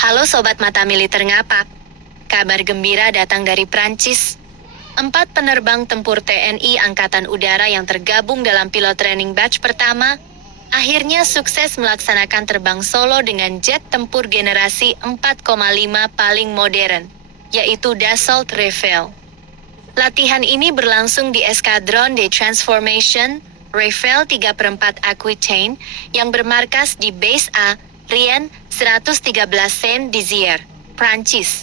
Halo Sobat Mata Militer Ngapak, kabar gembira datang dari Prancis. 4 penerbang tempur TNI Angkatan Udara yang tergabung dalam pilot training batch pertama, akhirnya sukses melaksanakan terbang solo dengan jet tempur generasi 4,5 paling modern, yaitu Dassault Rafale. Latihan ini berlangsung di Eskadron de Transformation, Rafale 3/4 Aquitaine, yang bermarkas di Base A, Rien 113 Saint-Dizier, Prancis.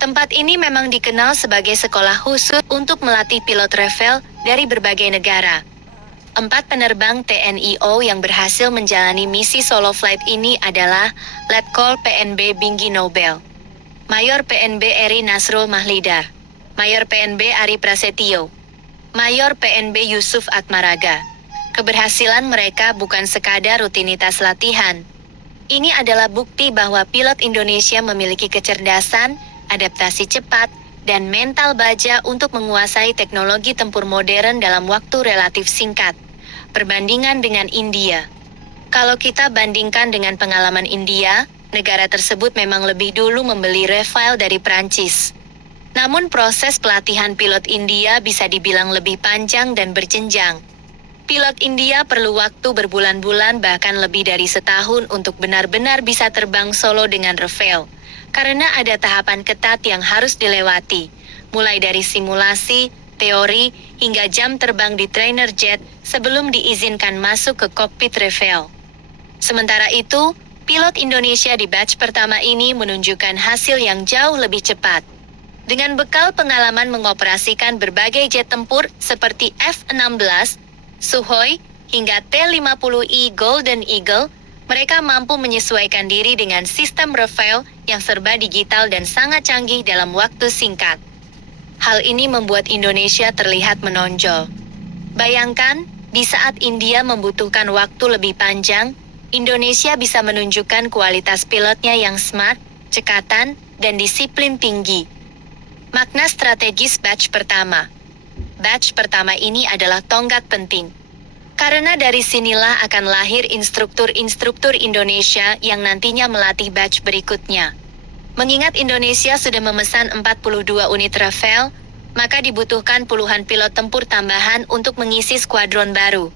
Tempat ini memang dikenal sebagai sekolah khusus untuk melatih pilot Rafale dari berbagai negara. 4 penerbang TNI-AU yang berhasil menjalani misi solo flight ini adalah Letkol PNB Binggi Nobel, Mayor PNB Eri Nasrul Mahlidar, Mayor PNB Ari Prasetyo, Mayor PNB Yusuf Atmaraga. Keberhasilan mereka bukan sekadar rutinitas latihan. Ini adalah bukti bahwa pilot Indonesia memiliki kecerdasan, adaptasi cepat, dan mental baja untuk menguasai teknologi tempur modern dalam waktu relatif singkat. Perbandingan dengan India. Kalau kita bandingkan dengan pengalaman India, negara tersebut memang lebih dulu membeli Rafale dari Prancis. Namun proses pelatihan pilot India bisa dibilang lebih panjang dan berjenjang. Pilot India perlu waktu berbulan-bulan bahkan lebih dari setahun untuk benar-benar bisa terbang solo dengan Rafale. Karena ada tahapan ketat yang harus dilewati, mulai dari simulasi, teori, hingga jam terbang di trainer jet sebelum diizinkan masuk ke kokpit Rafale. Sementara itu, pilot Indonesia di batch pertama ini menunjukkan hasil yang jauh lebih cepat. Dengan bekal pengalaman mengoperasikan berbagai jet tempur seperti F-16, Sukhoi, hingga T-50I Golden Eagle, mereka mampu menyesuaikan diri dengan sistem Rafale yang serba digital dan sangat canggih dalam waktu singkat. Hal ini membuat Indonesia terlihat menonjol. Bayangkan, di saat India membutuhkan waktu lebih panjang, Indonesia bisa menunjukkan kualitas pilotnya yang smart, cekatan, dan disiplin tinggi. Makna strategis batch pertama. Batch pertama ini adalah tonggak penting. Karena dari sinilah akan lahir instruktur-instruktur Indonesia yang nantinya melatih batch berikutnya. Mengingat Indonesia sudah memesan 42 unit Rafale, maka dibutuhkan puluhan pilot tempur tambahan untuk mengisi skuadron baru.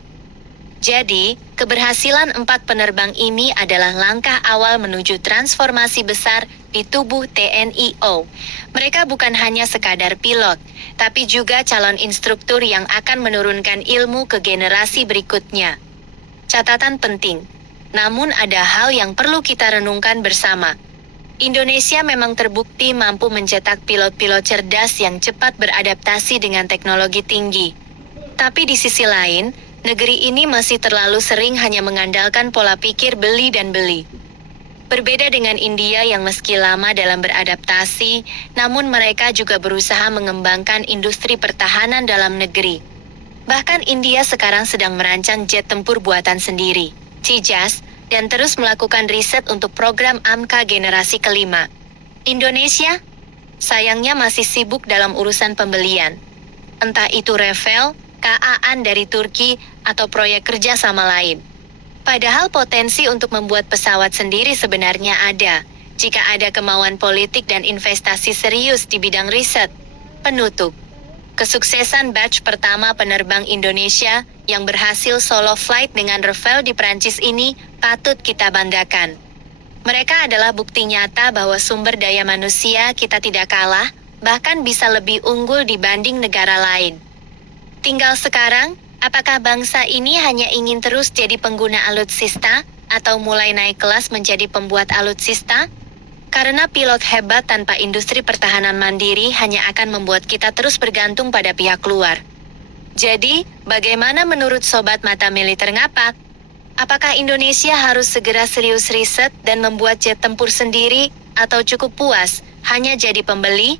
Jadi, keberhasilan 4 penerbang ini adalah langkah awal menuju transformasi besar di tubuh TNI-AU. Mereka bukan hanya sekadar pilot, tapi juga calon instruktur yang akan menurunkan ilmu ke generasi berikutnya. Catatan penting, namun ada hal yang perlu kita renungkan bersama. Indonesia memang terbukti mampu mencetak pilot-pilot cerdas yang cepat beradaptasi dengan teknologi tinggi. Tapi di sisi lain, negeri ini masih terlalu sering hanya mengandalkan pola pikir beli dan beli. Berbeda dengan India yang meski lama dalam beradaptasi, namun mereka juga berusaha mengembangkan industri pertahanan dalam negeri. Bahkan India sekarang sedang merancang jet tempur buatan sendiri, Tejas, dan terus melakukan riset untuk program AMCA generasi kelima. Indonesia, sayangnya masih sibuk dalam urusan pembelian. Entah itu Rafale, KA-an dari Turki, atau proyek kerja sama lain. Padahal potensi untuk membuat pesawat sendiri sebenarnya ada, jika ada kemauan politik dan investasi serius di bidang riset. Penutup. Kesuksesan batch pertama penerbang Indonesia yang berhasil solo flight dengan Rafale di Prancis ini patut kita banggakan. Mereka adalah bukti nyata bahwa sumber daya manusia kita tidak kalah, bahkan bisa lebih unggul dibanding negara lain. Tinggal sekarang, apakah bangsa ini hanya ingin terus jadi pengguna alutsista, atau mulai naik kelas menjadi pembuat alutsista? Karena pilot hebat tanpa industri pertahanan mandiri hanya akan membuat kita terus bergantung pada pihak luar. Jadi, bagaimana menurut Sobat Mata Militer Ngapak? Apakah Indonesia harus segera serius riset dan membuat jet tempur sendiri, atau cukup puas hanya jadi pembeli?